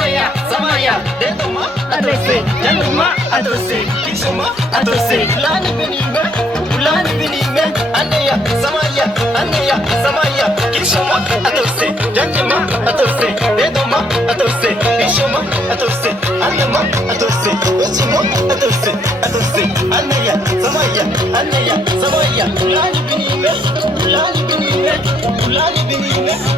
Samaya, Samaya, Dedoma, Adose, Januma, Adose, Kishuma, Adose, Ulani Binime, Aneya, Samaya, Kishuma, Adose, Januma, Adose, Dedoma, Adose, Kishuma, Adose, Anema, Adose, Ojimo, Adose, Aneya, Samaya, Ulani Binime,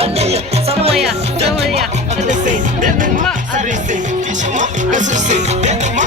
Aneya, Samaya, Adose, Dedoma, Adose, Kishuma, Adose, Dedoma,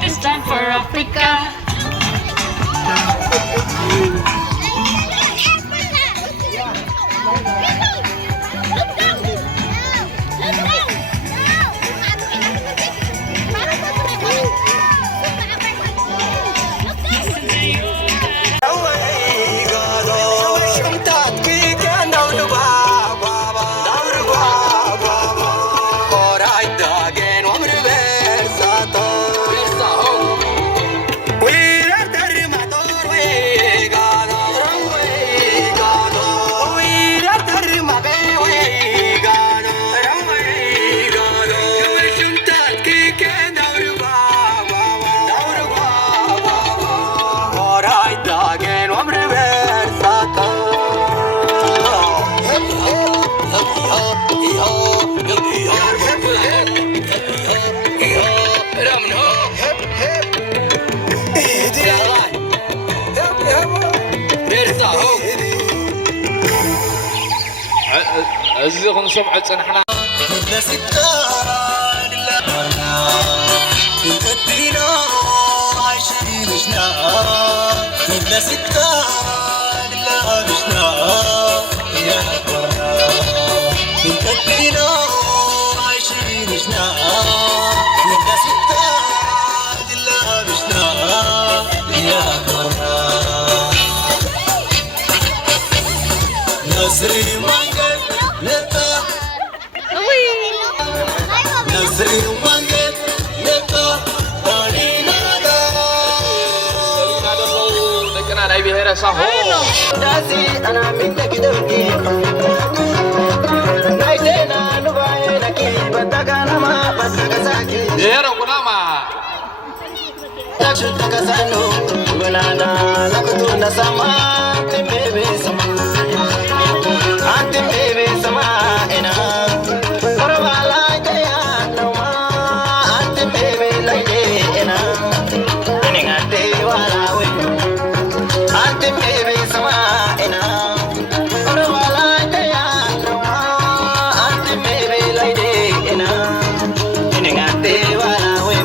This time for Africa. أزيز خن سمعة سنحنا نصري مانجت لتا نصري مانجت لتا داني نادا لكن أنا أبي هيرا سامو داسي أنا من تكدوكي نايتنا نباينكي بتكنا ما بتكساكي هيرا كناما تكشف تكسانو بنانا نكتونا سما تبيبي سما Antim baby sama ena Parwala kaya nawa Antim baby laide ena Ningate wala we Antim baby sama ena Parwala kaya nawa Antim baby laide ena Ningate wala we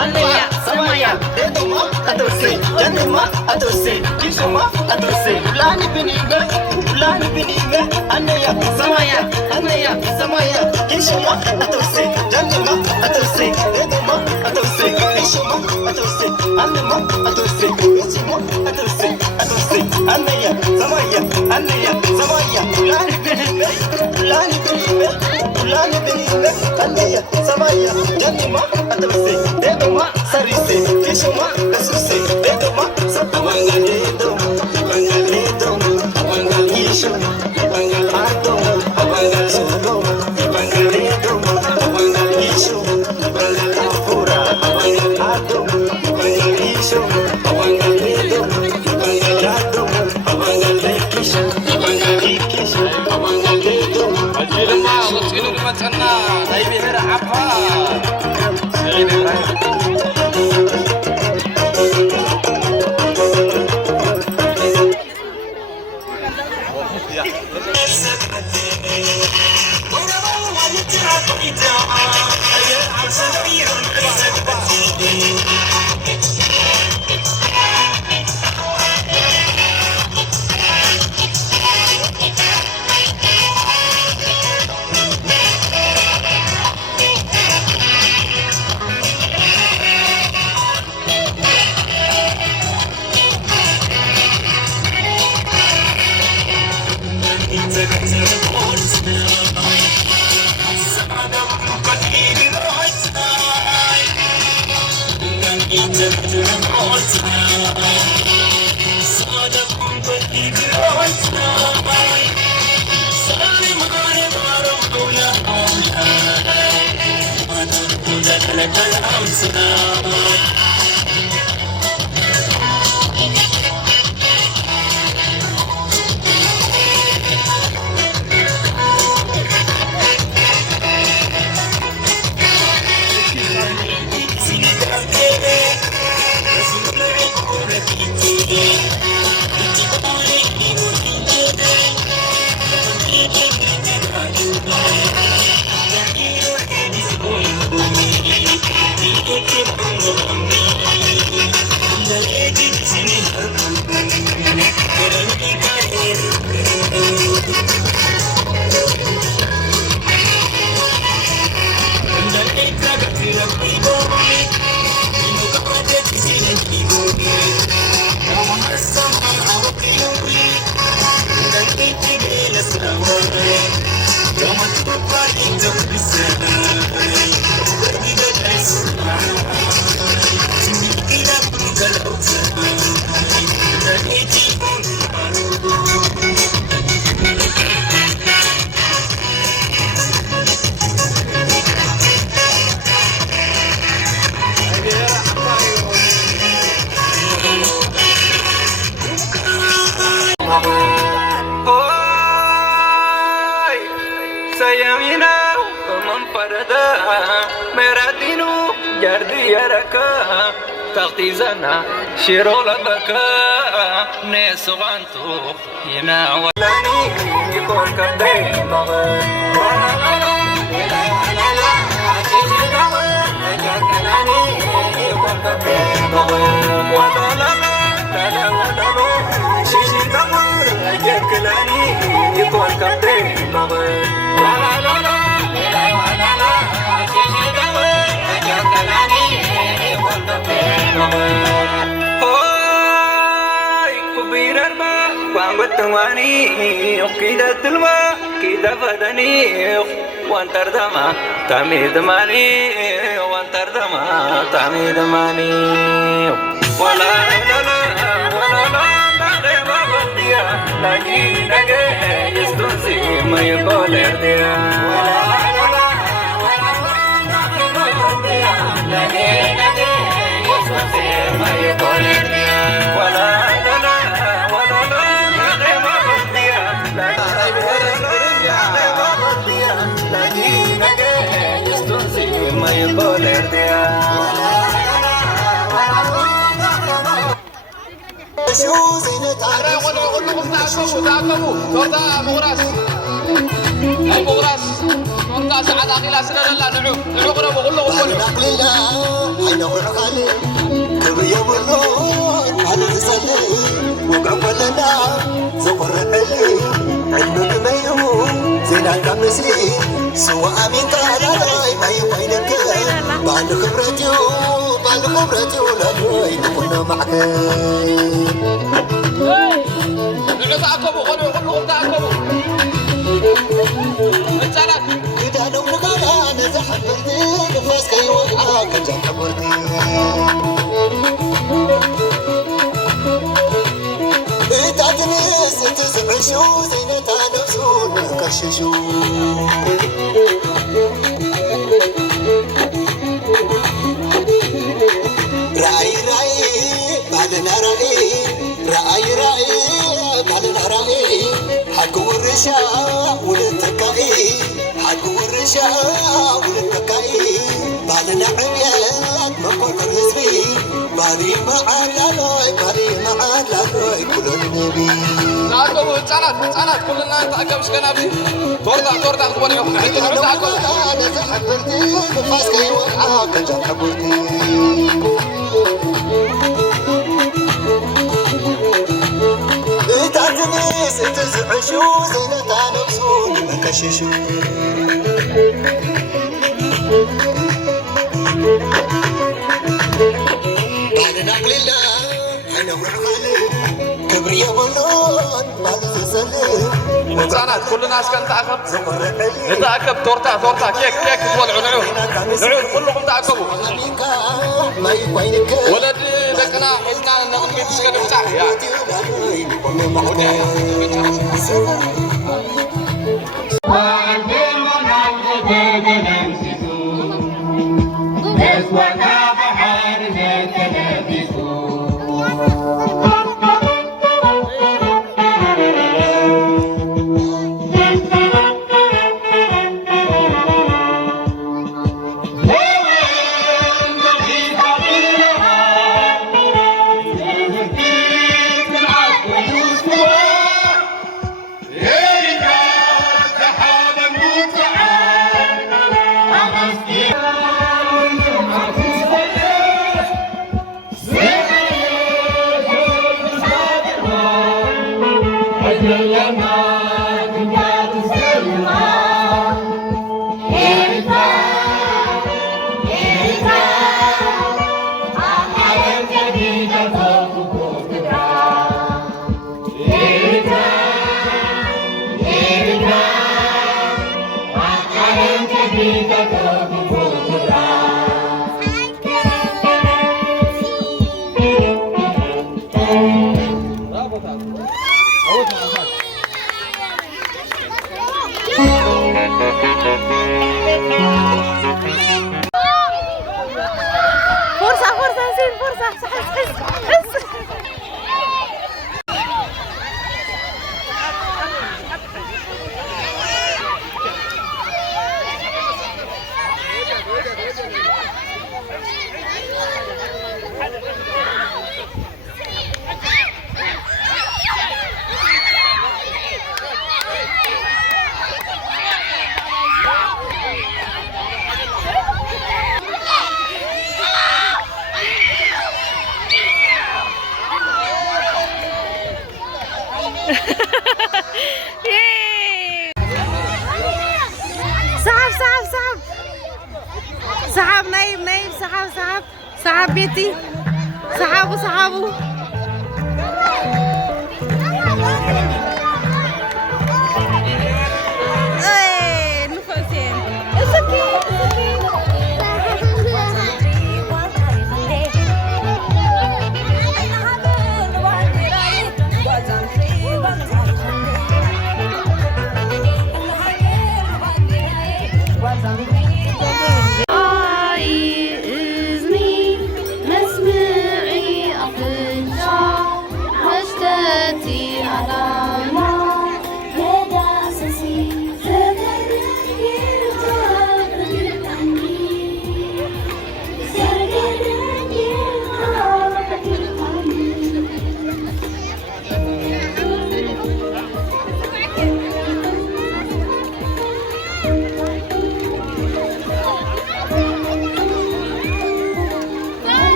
Aneya, Samaya, Dedoma, Adose, Janima, Adose, Kishuma, Adose, Ulani Binime, Aneya, Samaya, Kishuma, Adose, Janima, Adose, Dedoma, Adose, Kishuma, Adose, Anima, Adose, Kishuma, Adose, Aneya, Samaya, Ulani Binime, Aneya, Samaya, Janima, Adose, Dedoma, Sarise, Kishuma, Kasuse, Dedoma, Sapawanga, Yishu, Adom, Solo, Yishu, Apura, Adom, Yishu, يمينا من فردا مراتينو جردي يركا تغطي زنا شيرو لبكا نيسو غانتو ينا ولاني يكون كبدي مغل يكون كبدي مغل كبير الماء وعمت تواني كيدا تلما كيدا بدني وانتر دما تميد ماني وانتر دما تميد ماني ولا لا لا ولا لا ما بديا لكن نجي يستنسي ما يقول يرديا ولا لا لا ولا لا لكن نجي يستنسي ما يقول يرديا ولا لا لا ولا لا ما بديا لكن نجي يستنسي ما يقول يرديا شو زينة أنا أقول لكم تعقبوا توتا مغراس المغراس توتا سعد أخي لا سنة لا نعو قرب أقول لكم نقلنا حين وعقالي كبي بلون على رسالي وقبلنا زقر علي علم الميو زينة كمسلي سوى أمين كالاي ما يوينك بعد خبرتي ولا نوي كنا معك تعقبوا قولوا تعقبوا انسانك إذا لو نقالا نزحف بردي نفاس كي وقعاك جنح بردي إذا تنس تسمع شو زينتها نفسون كششو رأي بعدنا رأي بعدنا رأي حكو الرشاء وللتكائي حكو الرشاء وللتكائي بعدنا عميات مقول الرزبي باري معاد لالوي كل النبي تعقبوا انسانات كلنا تعقب سكنابي تورتا تقول يوم حتى نعود تعقبوا أنا زحف بردي نفاس كي وقعاك جنح بردي تعتنيس تزعشو زينتها نفسون مكششو بعد نقل الله حين وعقالي كبرية بلون بعد تسلم انسانات كلنا اسكن تعقب نتعقب تورتا كيك تولعوا نعود كلكم تعقبوا ما يبينك ولد لكنا حسنا نغني تسكن بتاعي يا سحب سحب سحب سحب نايم نايم سحب سحب سحب بيتي سحبوا سحبوا ايه نفسين it's okay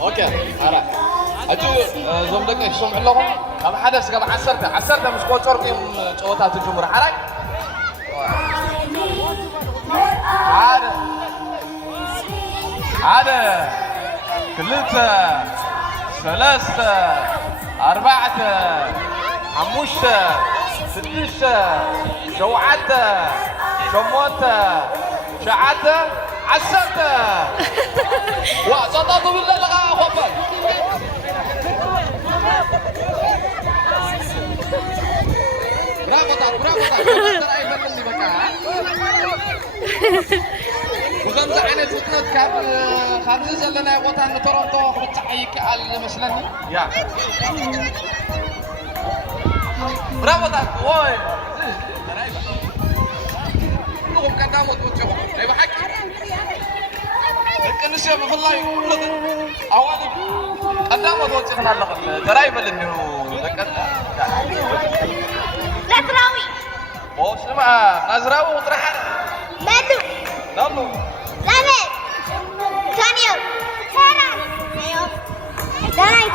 اوكي هلا اجو زوم دقه يسمع لهم كم حدث كم عسرته مش قوتوركم ጨዋታት الجمهور حراي عاد ثلاثة ثلاثة أربعة خمسة ستة سبعة ثمانية تسعة عشرة وصدقوا بالله لقى أخوان برافو ترى أي فن اللي بكا وزمز عينت وطنت كاب خارج لنا قوتها إن تورنتو بتحييك على مثلا يا برافو ترى واي كلهم كلامه توجهوا أيوة حكي كان الشيء والله كله أواني قدامه توجهنا الله ترايب اللي ذكرنا نزراوي وش مع نزراوي وطرح مالو نالو لامي ثانية سارة دايت